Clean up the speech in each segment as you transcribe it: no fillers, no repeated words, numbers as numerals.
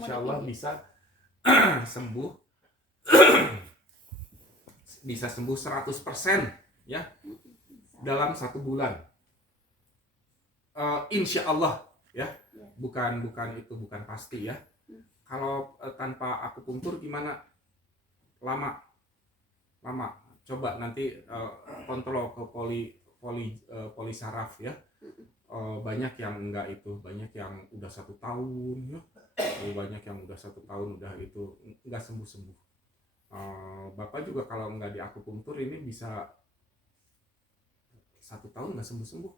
insya Allah bisa sembuh bisa sembuh 100% ya dalam 1 bulan. Insya Allah ya, bukan itu bukan pasti ya. Kalau tanpa akupunktur gimana? Lama. Coba nanti kontrol ke polisaraf ya. Banyak yang enggak itu, banyak yang udah 1 tahun ya. Banyak yang udah 1 tahun udah itu enggak sembuh. Bapak juga kalau enggak di akupunktur ini bisa 1 tahun enggak sembuh.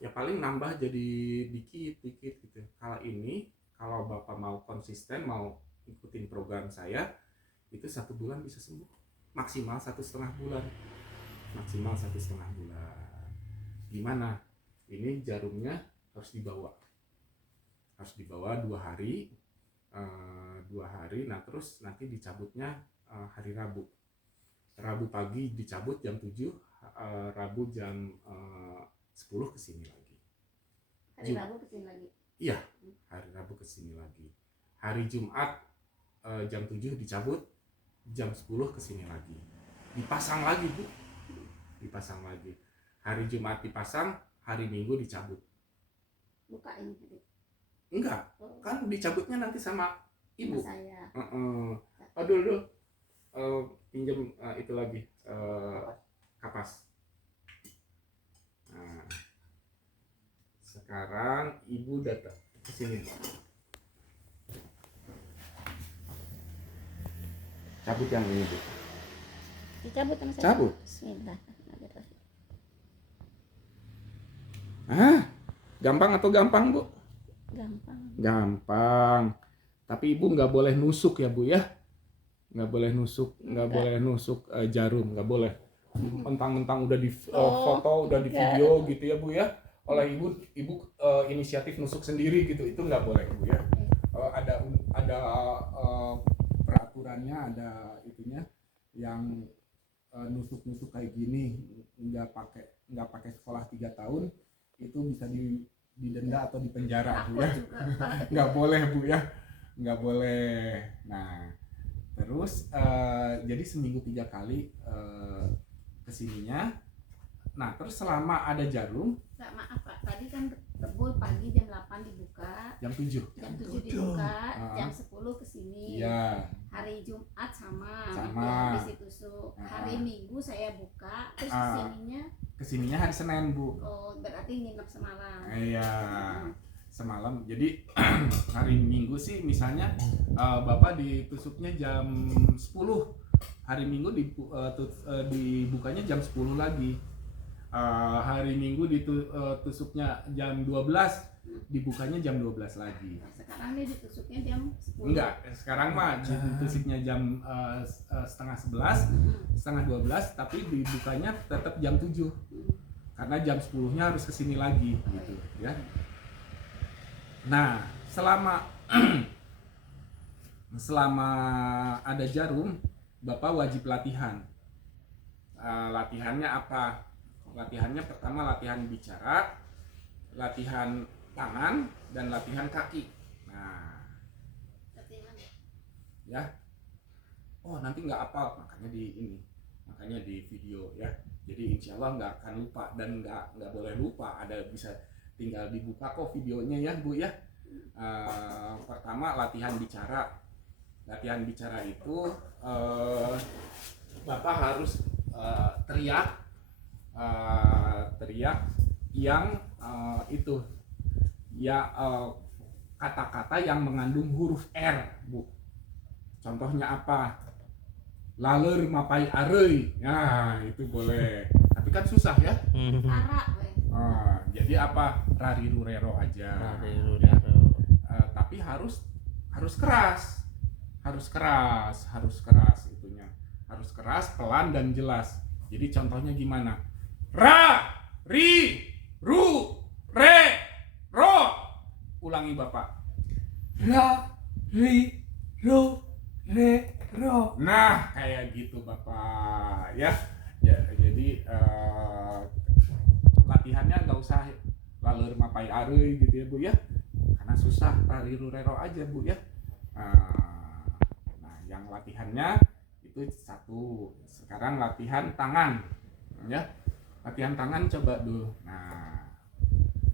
Ya paling nambah jadi dikit gitu. Kalau Bapak mau konsisten, mau ikutin program saya, itu 1 bulan bisa sembuh. Maksimal 1,5 bulan. Gimana? Ini jarumnya harus dibawa 2 hari. 2 hari, nah terus nanti dicabutnya hari Rabu pagi dicabut jam 7, Rabu jam 10 kesini lagi. Hari Rabu kesini lagi? Iya, hari Rabu kesini lagi. Hari Jumat jam 7 dicabut, jam 10 kesini lagi. Dipasang lagi Bu. Hari Jumat dipasang, hari Minggu dicabut. Buka ini? Enggak, kan dicabutnya nanti sama ibu. Saya. Aduh, pinjam itu lagi kapas. Nah, sekarang ibu datang ke sini. Cabut yang ini Bu. Dicabut sama saya. Cabut. Bismillah. Gampang atau gampang Bu? Gampang. Tapi ibu nggak boleh nusuk ya Bu ya. Nggak boleh nusuk jarum, nggak boleh. Mentang-mentang udah di foto, udah di video gitu ya Bu ya. Oleh ibu inisiatif nusuk sendiri gitu, itu nggak boleh Bu ya. Ada peraturannya, ada itunya yang nusuk kayak gini nggak pakai sekolah 3 tahun itu bisa didenda atau dipenjara Bu ya. Nggak boleh Bu ya, nggak boleh. Nah terus jadi seminggu 3 kali kesininya. Nah terus selama ada jarum, maaf Pak, tadi kan kebul pagi jam 8 dibuka, jam 7 dibuka, jam 10 kesini. Iya. Hari Jumat sama. Habis ditusuk. Hari Minggu saya buka, terus kesininya hari Senin Bu. Oh berarti nginep semalam. Iya, semalam. Jadi hari Minggu sih misalnya Bapak ditusuknya jam 10, hari Minggu dibukanya jam 10 lagi. Hari Minggu ditusuknya jam 12, dibukanya jam 12 lagi. Sekarang nih ditusuknya jam 10. Enggak, sekarang mah ditusuknya jam setengah 12, tapi dibukanya tetap jam 7. Karena jam 10-nya harus kesini lagi gitu ya. Nah, selama ada jarum, Bapak wajib latihan. Latihannya apa? Latihannya pertama latihan bicara, latihan tangan, dan latihan kaki. Nah, ya. Oh nanti nggak hafal, makanya di video ya. Jadi insya Allah nggak akan lupa, dan nggak boleh lupa. Ada bisa tinggal dibuka kok videonya ya Bu ya. Pertama latihan bicara. Latihan bicara itu Bapak harus teriak yang itu ya, kata-kata yang mengandung huruf R Bu. Contohnya apa? Laler mapai arei. Nah itu boleh. Tapi kan susah ya. Jadi apa? Rarirurero aja. Ya. Tapi harus keras. Harus keras itunya. Harus keras, pelan dan jelas. Jadi contohnya gimana? Ra, ri, ru, re, ro. Ulangi Bapak. Ra, ri, ru, re, ro. Nah kayak gitu Bapak ya. Jadi latihannya nggak usah lalur mapai arei gitu ya Bu ya, karena susah, tari rurero aja Bu ya. Nah, yang latihannya itu satu. Sekarang latihan tangan, ya. Latihan tangan coba dulu. Nah,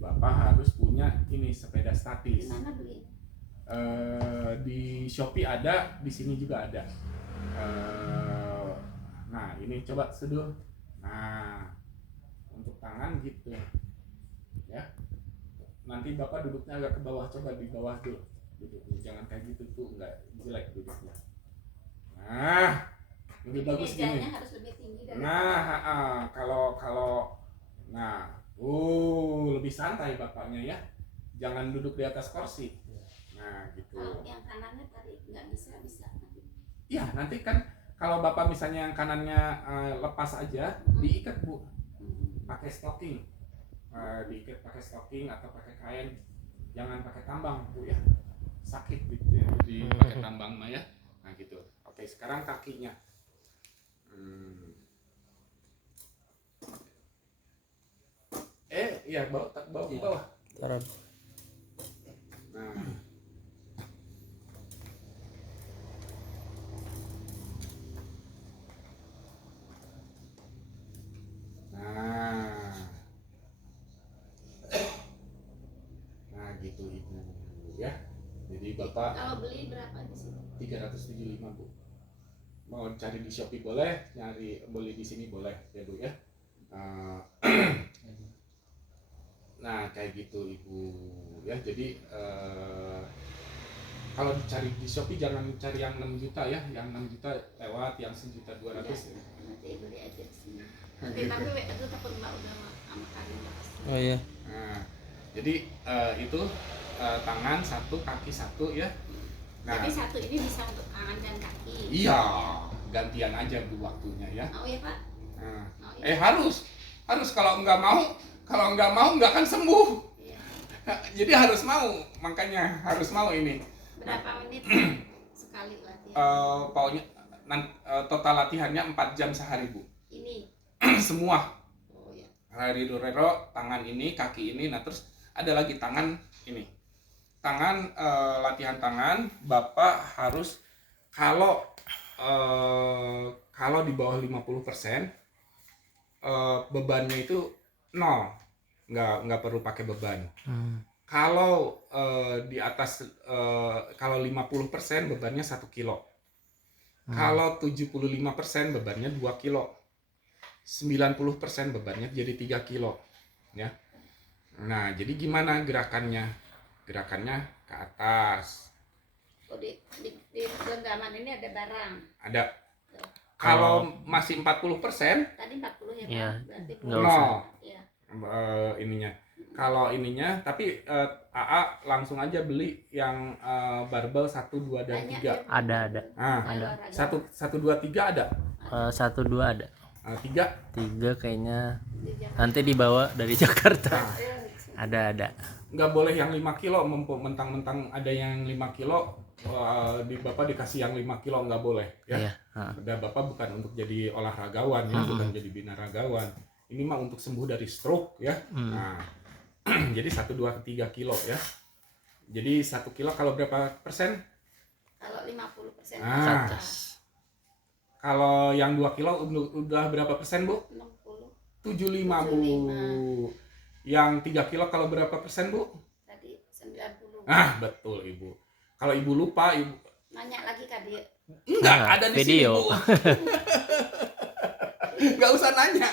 Bapak harus punya ini sepeda statis. Gimana beli? Di Shopee ada, di sini juga ada. Nah, ini coba seduh. Nah, untuk tangan gitu, ya. Nanti Bapak duduknya agak ke bawah, coba di bawah dulu. Duduknya jangan kayak gitu tuh, nggak jelek duduknya. Nah, lebih bagus gini. Mejanya harus lebih tinggi dari Nah, nah, lebih santai bapaknya ya. Jangan duduk di atas kursi. Nah, gitu. Kalau yang kanannya tadi nggak bisa nanti. Iya, nanti kan kalau bapak misalnya yang kanannya lepas aja, diikat Bu, pakai stocking. Diikat pakai stocking atau pakai kain. Jangan pakai tambang Bu ya. Sakit gitu ya, jadi pakai tambang mah ya. Nah gitu. Oke, sekarang kakinya. Iya, bawa ke bawah. Taruh. Nah. Nah gitu Ibu ya. Jadi Bapak Kalau beli berapa di sini? 375 Bu. Mau cari di Shopee boleh, beli di sini boleh ya Bu ya. Nah kayak gitu Ibu ya. Jadi kalau dicari di Shopee jangan cari yang 6 juta ya, yang 6 juta lewat, yang 1.200.000 ya. Nanti beli aja di sini. Tapi itu takut Mbak udah sama kalian. Oh iya. Nah, jadi itu tangan satu, kaki satu ya. Nah, tapi satu ini bisa untuk tangan dan kaki. Iya, gantian aja Bu waktunya ya. Oh ya Pak. Nah, Oh, ya. harus kalau nggak mau nggak akan sembuh. Iya. Jadi harus mau, makanya harus mau ini. Berapa menit sekali latihan? Pokoknya total latihannya 4 jam sehari Bu. Ini. Semua. Oh ya. Hari rurero, tangan ini, kaki ini, nah terus ada lagi tangan ini. Tangan, latihan tangan, Bapak harus kalau di bawah 50%, bebannya itu 0, nggak perlu pakai beban. Kalau di atas kalau 50% bebannya 1 kilo. Kalau 75% bebannya 2 kilo. 90% bebannya jadi 3 kilo ya. Nah, jadi gimana gerakannya? Gerakannya ke atas. Oh, di genggaman ini ada barang. Ada. Kalau masih 40%, tadi 40 ya Pak. Iya, Berarti nggak usah. Iya. Ininya. Kalau ininya, tapi AA langsung aja beli yang barbel 1, 2, dan 3. Ada. Nah, Ada. 1, 2, 3 ada. 1, 2 ada. 3 kayaknya nanti dibawa dari Jakarta. Ada. nggak boleh yang 5 kilo, mentang-mentang ada yang 5 kilo, Bapak dikasih yang 5 kilo, nggak boleh ya. Iya. Udah, Bapak bukan untuk jadi olahragawan ya, bukan jadi binaragawan. Ini mah untuk sembuh dari stroke ya. Nah, jadi 1, 2, 3 kilo ya. Jadi 1 kilo kalau berapa persen? Kalau 50%. Nah, kalau yang 2 kilo udah berapa persen Bu? 60. 75 Bu. Yang 3 kilo kalau berapa persen Bu? Tadi 90. Ah, betul Ibu. Kalau Ibu lupa, Ibu Nanya lagi Kak dia. enggak ada di video. sini Bu. Nggak usah nanya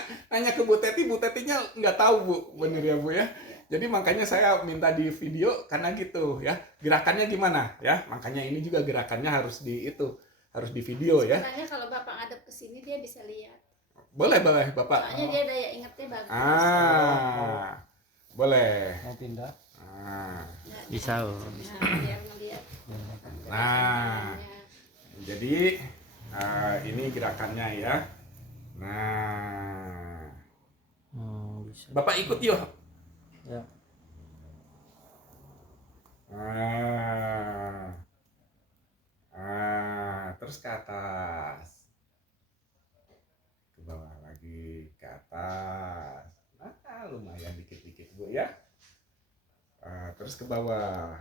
ke Bu Teti. Bu Tetinya nggak tahu Bu, bener ya Bu ya. Jadi makanya saya minta di video karena gitu ya. Gerakannya gimana ya? Makanya ini juga gerakannya harus di video ya. Sebenarnya kalau Bapak ngadep ke sini dia bisa lihat. Boleh Bapak. Soalnya dia daya ingatnya bagus. Boleh. Mau pindah? Bisa. Biar ngeliat. Nah, jadi ini gerakannya ya. Nah, Bisa. Bapak ikut yuk. Ya. Terus ke atas, ke bawah lagi, ke atas. Lumayan dikit-dikit Bu ya. Terus ke bawah.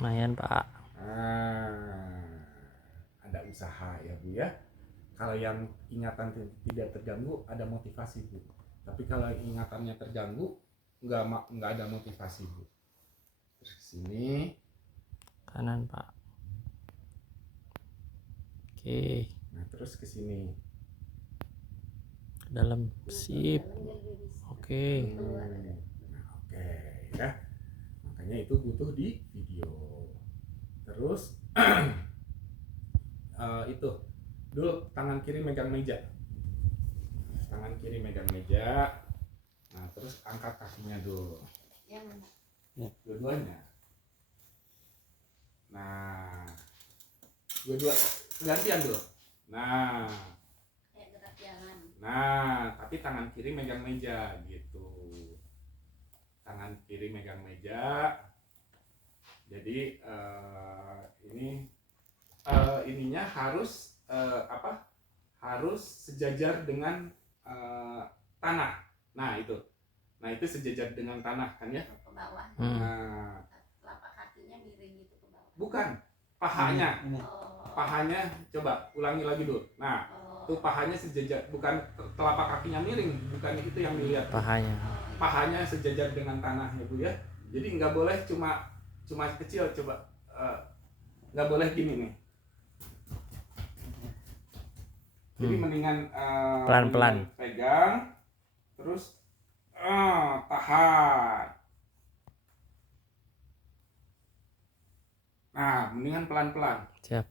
Lumayan Pak. Ada usaha ya Bu ya. Kalau yang ingatan tidak terganggu ada motivasi Bu. Tapi kalau ingatannya terganggu nggak ada motivasi Bu. Terus ke sini. Kanan Pak. Oke. Nah terus ke sini. Ke dalam. Sip. Oke. Nah, oke ya. Makanya itu butuh di video. Terus itu dulu tangan kiri megang meja. Tangan kiri megang meja. Nah terus angkat kakinya dulu. Yang mana? Dua-duanya. Nah dua-dua gantian dulu. Nah Kayak gerak jalan. Nah, tapi tangan kiri megang meja gitu. Tangan kiri megang meja. Jadi ininya harus harus sejajar dengan tanah. Nah itu sejajar dengan tanah kan ya. Ke bawah. Nah, Telapak kakinya miring gitu ke bawah. bukan pahanya. Oh. Pahanya coba ulangi lagi dulu. Nah, tuh pahanya sejajar, bukan telapak kakinya miring, bukan itu yang dilihat. Pahanya. Pahanya sejajar dengan tanah ya Bu ya. Jadi nggak boleh cuma kecil, coba nggak boleh gini nih. Jadi mendingan Pelan-pelan. mendingan pegang, terus tahan. Nah, mendingan pelan-pelan. Siap.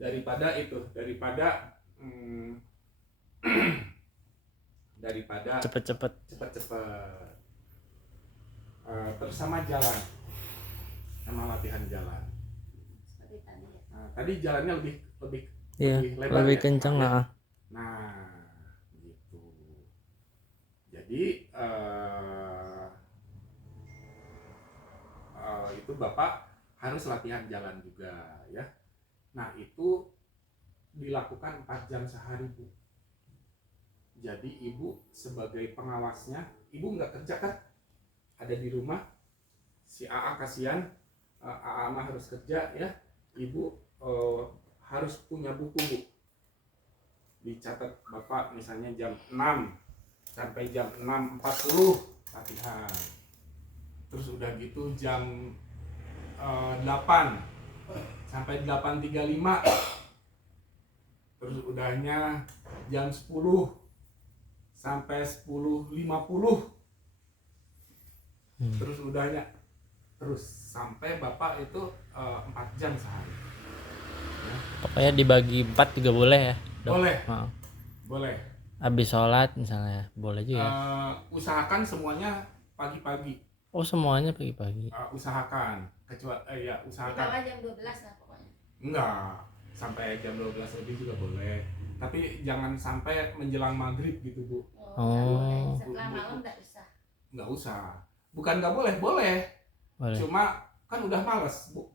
Daripada Cepet-cepet. Terus sama jalan, sama latihan jalan. Seperti tadi ya. Nah, tadi jalannya lebih Iya. lebar Lebih ya, kencang ya. lah. Nah, gitu. Jadi itu Bapak harus latihan jalan juga ya. Nah, itu dilakukan 4 jam sehari Bu. Jadi Ibu sebagai pengawasnya, Ibu nggak kerja kan? Ada di rumah. Si AA kasihan, AA mah harus kerja ya. Ibu harus punya buku Bu. Dicatat Bapak misalnya jam 6 sampai jam 6.40 latihan. Terus udah gitu jam 8 sampai 8.35. Terus udahnya jam 10 sampai 10.50. Terus udahnya terus sampai Bapak itu 4 jam sehari. Ya. Pokoknya dibagi 4 juga boleh ya Dok? Boleh. Nah. Boleh. Habis sholat misalnya boleh juga. Usahakan semuanya pagi-pagi. Oh semuanya pagi-pagi. Usahakan kecuali ya Di usahakan. bawah jam 12 lah pokoknya. Enggak, sampai jam 12 lebih juga boleh. Tapi jangan sampai menjelang maghrib gitu Bu. Oh. Setelah malam nggak usah. Nggak usah. Bukan nggak boleh, boleh. Cuma kan udah males Bu.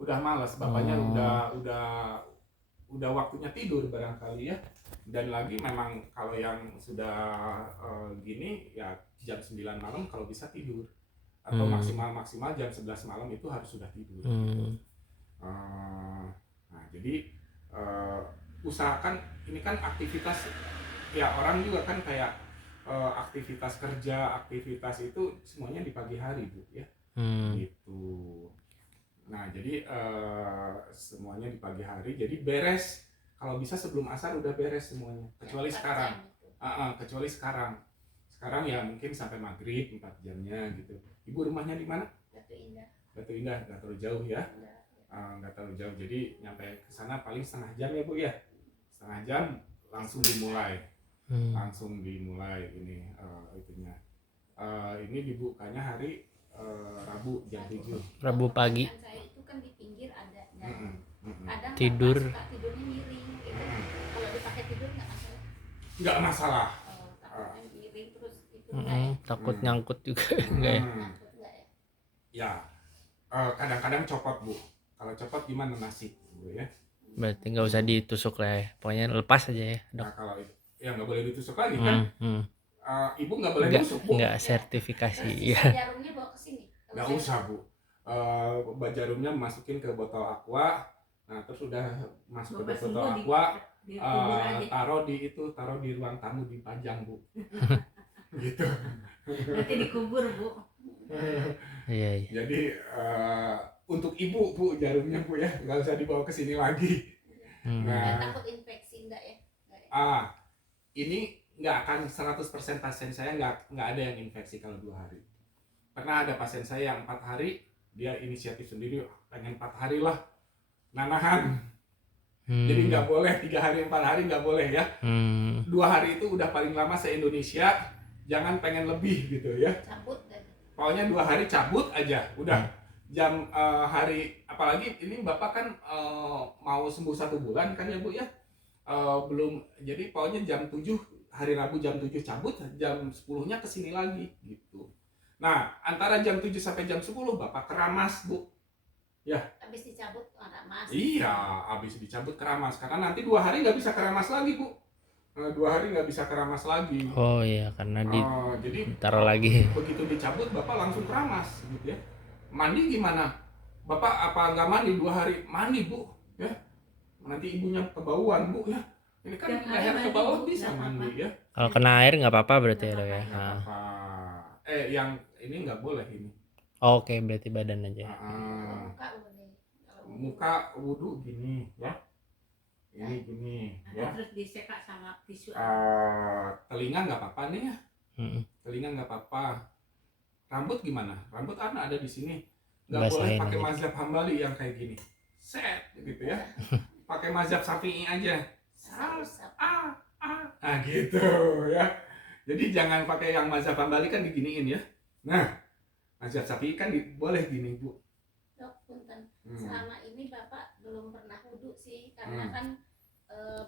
Udah males, bapaknya udah waktunya tidur barangkali ya. Dan lagi memang kalau yang sudah gini ya jam 9 malam kalau bisa tidur. Atau maksimal jam 11 malam itu harus sudah tidur. Nah jadi usahakan ini kan aktivitas ya orang juga kan kayak aktivitas kerja, aktivitas itu semuanya di pagi hari Bu ya. Gitu. Nah jadi semuanya di pagi hari, jadi beres kalau bisa sebelum asar udah beres semuanya, kecuali sekarang. Kecuali sekarang ya mungkin sampai maghrib 4 jamnya gitu. Ibu rumahnya di mana? Batu Indah. Batu Indah, nggak terlalu jauh ya? Nggak terlalu jauh, jadi nyampe ke sana paling setengah jam ya Bu ya. Setengah jam langsung dimulai. Langsung dimulai ini itunya. Ini dibukanya hari Rabu jam 7. Rabu pagi. Saya itu kan di pinggir ada kadang Tidur. suka tidurnya miring gitu. Kalau dipakai tidur nggak masalah. Nggak masalah. Takutnya miring terus itu Takut nyangkut juga enggak ya? Takut nggak ya? Ya, kadang-kadang copot Bu. Kalau copot gimana nasib Bu ya? Berarti nggak usah ditusuk lah ya. Pokoknya lepas aja ya Dok. Nah kalau itu ya nggak boleh ditusuk lagi kan? Ibu nggak boleh Nggak, tusuk Bu. nggak sertifikasi Terus ya. jarumnya bawa ke sini. Nggak usah Bu. obat jarumnya masukin ke botol aqua. Nah terus udah masuk ke Bapak botol sembuh aqua, dikubur aja. taruh di ruang tamu, dipajang Bu. Gitu. Nanti dikubur Bu. Iya, iya. Jadi untuk ibu Bu jarumnya Bu ya, nggak usah dibawa ke sini lagi. Hmm. Nah, Takut infeksi enggak ya? Enggak ya? ini nggak akan 100% pasien saya nggak ada yang infeksi kalau 2 hari. Pernah ada pasien saya yang 4 hari, dia inisiatif sendiri, pengen 4 hari lah, nanahan. Jadi nggak boleh 3 hari 4 hari nggak boleh ya. 2 hari itu udah paling lama se-Indonesia, jangan pengen lebih gitu ya. Cabut kan? Pokoknya 2 hari cabut aja, udah. Jam hari, apalagi ini Bapak kan mau sembuh 1 bulan kan ya Bu ya. Belum, jadi pokoknya jam 7 hari Rabu jam 7 cabut, jam 10-nya kesini lagi gitu. Nah antara jam 7 sampai jam 10 Bapak keramas Bu. Habis dicabut keramas. Iya, habis dicabut keramas, karena nanti 2 hari nggak bisa keramas lagi Bu. 2 hari nggak bisa keramas lagi. Oh iya, karena Jadi ditaruh lagi. begitu dicabut Bapak langsung keramas gitu ya. Mandi gimana? Bapak apa nggak mandi 2 hari? Mandi Bu ya. Nanti ibunya kebauan Bu ya. Ini kan Tiap hari leher ke mandi, bawah Bu, bisa nggak mandi apa-apa. ya. Kalau kena air nggak apa-apa berarti ya, Dok ya. Nggak Ah. Apa? Yang ini nggak boleh ini. Oke, berarti badan aja. Kalau muka boleh. Kalau Muka wudhu gini ya. Ini gini ya. Terus disekat sama tisu. Telinga nggak apa-apa nih ya. Mm-mm. Telinga nggak apa-apa. Rambut gimana? Rambut ada di sini. Nggak boleh Basahin pakai aja. mazhab Hambali yang kayak gini. Set gitu ya. Pakai mazhab Syafi'i aja. usap-usap. Nah gitu ya. Jadi jangan pakai yang mazhab Hambali kan diginiin ya. Nah, mazhab Syafi'i kan boleh gini Bu. Dok, punten. Hmm. Selama ini Bapak belum pernah wudhu sih, karena kan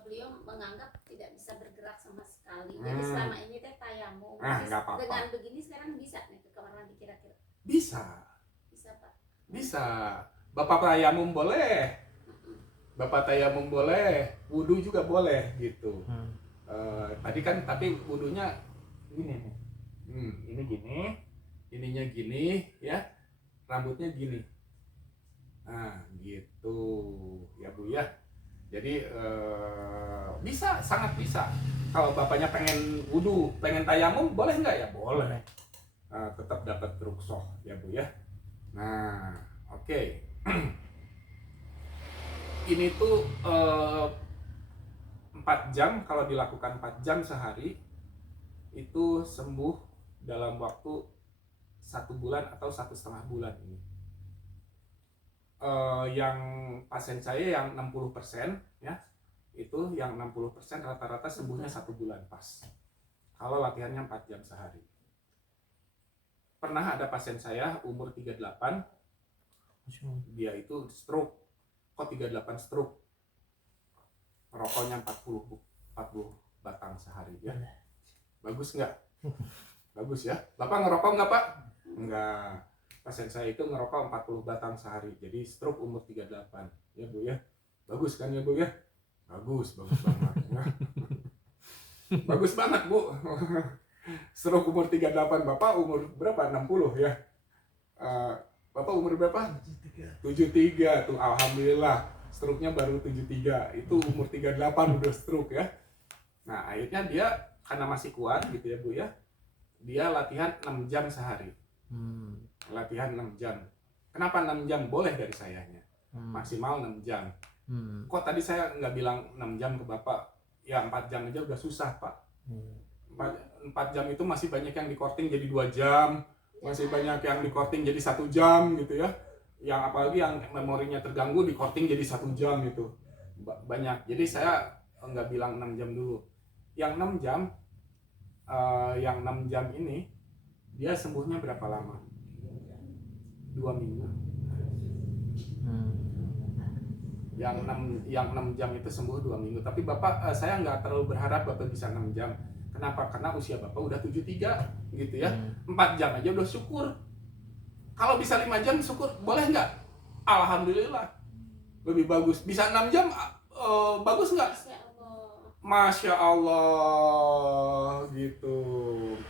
beliau menganggap tidak bisa bergerak sama sekali. Jadi selama ini teh tayamum. Nggak apa-apa. Dengan begini sekarang bisa nih ke kamar mandi kira-kira? Bisa, Bisa Pak? bisa. Bapak tayamum boleh. Bapak tayamum boleh, wudhu juga boleh gitu. Tadi kan tapi wudhunya gini nih. Ini gini, ininya gini ya, rambutnya gini. Nah gitu ya Bu ya. Jadi bisa, sangat bisa. Kalau bapaknya pengen wudhu, pengen tayamum, boleh nggak ya? Boleh. Tetap dapat rukhsah ya Bu ya. Nah oke. Ini tuh 4 jam, kalau dilakukan 4 jam sehari itu sembuh dalam waktu 1 bulan atau 1,5 bulan ini. Yang pasien saya yang 60% ya, itu yang 60% rata-rata sembuhnya 1 bulan pas. Kalau latihannya 4 jam sehari. Pernah ada pasien saya umur 38, dia itu stroke. Kok 38 stroke? Rokoknya 40 batang sehari ya. Bagus nggak? Bagus ya. Bapak ngerokok nggak Pak? Enggak. Pasien saya itu ngerokok 40 batang sehari. Jadi stroke umur 38 ya Bu ya. Bagus kan ya Bu ya? Bagus banget ya. Bagus banget Bu. Stroke umur 38, Bapak umur berapa? 60 ya. Bapak umur berapa? 73 tuh, alhamdulillah. Stroke-nya baru 73. Itu umur 38 udah stroke ya. Nah, akhirnya dia karena masih kuat gitu ya Bu ya. Dia latihan 6 jam sehari. Latihan 6 jam. Kenapa 6 jam? Boleh dari sayanya. Maksimal 6 jam. Kok tadi saya nggak bilang 6 jam ke Bapak? Ya 4 jam aja udah susah Pak. 4 jam itu masih banyak yang di-korting jadi 2 jam. Masih banyak yang di-korting jadi 1 jam gitu ya. Yang apalagi yang memorinya terganggu di-korting jadi 1 jam gitu. Banyak. Jadi saya nggak bilang 6 jam dulu. Yang 6 jam ini dia sembuhnya berapa lama? 2 minggu. Yang 6 jam itu sembuh 2 minggu. Tapi Bapak, saya nggak terlalu berharap Bapak bisa 6 jam. Kenapa? Karena usia Bapak udah 73 gitu ya. 4 jam aja udah syukur. Kalau bisa 5 jam syukur, boleh nggak? Alhamdulillah. Lebih bagus. Bisa 6 jam, bagus nggak? Masya Allah gitu.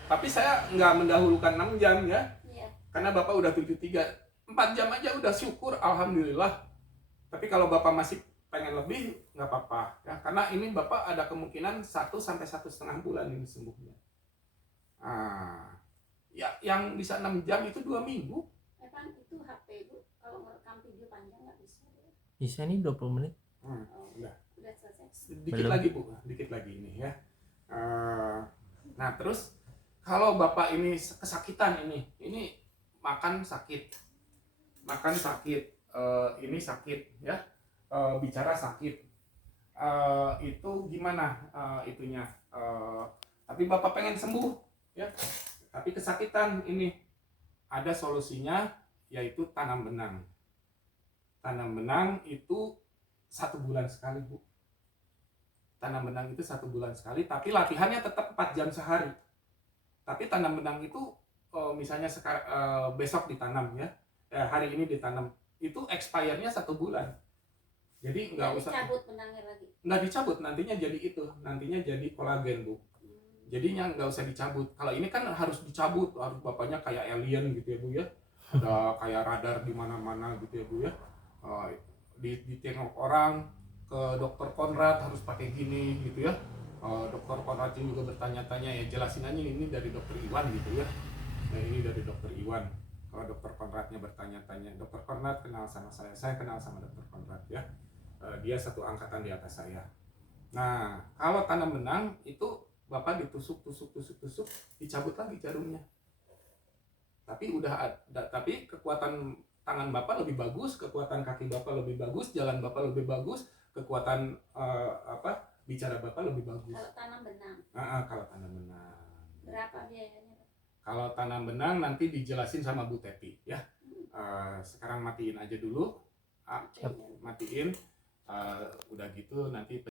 Tapi saya nggak mendahulukan 6 jam ya. Karena Bapak udah 73. 4 jam aja udah syukur, alhamdulillah. Tapi kalau Bapak masih pengen lebih, nggak apa-apa ya, karena ini Bapak ada kemungkinan 1 sampai 1,5 bulan ini sembuhnya. Ya yang bisa 6 jam itu 2 minggu. Kan itu HP Bu, kalau ngerekam video panjang nggak bisa ya? Bisa nih 20 menit. Oh, Udah selesai. dikit Belum. lagi Bu, dikit lagi ini ya. Nah terus kalau Bapak ini kesakitan ini makan sakit, ini sakit ya, bicara sakit, itu gimana itunya, tapi Bapak pengen sembuh ya, tapi kesakitan, ini ada solusinya, yaitu tanam benang. Tanam benang itu 1 bulan sekali Bu. Tanam benang itu 1 bulan sekali, tapi latihannya tetap 4 jam sehari. Tapi tanam benang itu misalnya besok ditanam ya, hari ini ditanam, itu expire-nya 1 bulan. Jadi nggak usah dicabut benangnya lagi. nggak dicabut, nantinya jadi kolagen Bu. Jadinya nggak usah dicabut. Kalau ini kan harus dicabut, harus bapaknya kayak alien gitu ya Bu ya, ada kayak radar di mana-mana gitu ya Bu ya. Ditengok orang, ke dokter Konrad harus pakai gini gitu ya. Dokter Konrad juga bertanya-tanya, ya jelasin aja ini dari dokter Iwan gitu ya. Nah ini dari dokter Iwan. Kalau dokter Konradnya bertanya-tanya, dokter Konrad kenal sama saya kenal sama dokter Konrad ya. Dia 1 angkatan di atas saya. Nah kalau tanam benang itu Bapak ditusuk, dicabut lagi jarumnya. Tapi tapi kekuatan tangan Bapak lebih bagus, kekuatan kaki Bapak lebih bagus, jalan Bapak lebih bagus, kekuatan bicara Bapak lebih bagus. Kalau tanam benang. Kalau tanam benang. Berapa biayanya? Kalau tanam benang nanti dijelasin sama Bu Teti ya. Sekarang matiin aja dulu. Matiin. Udah gitu nanti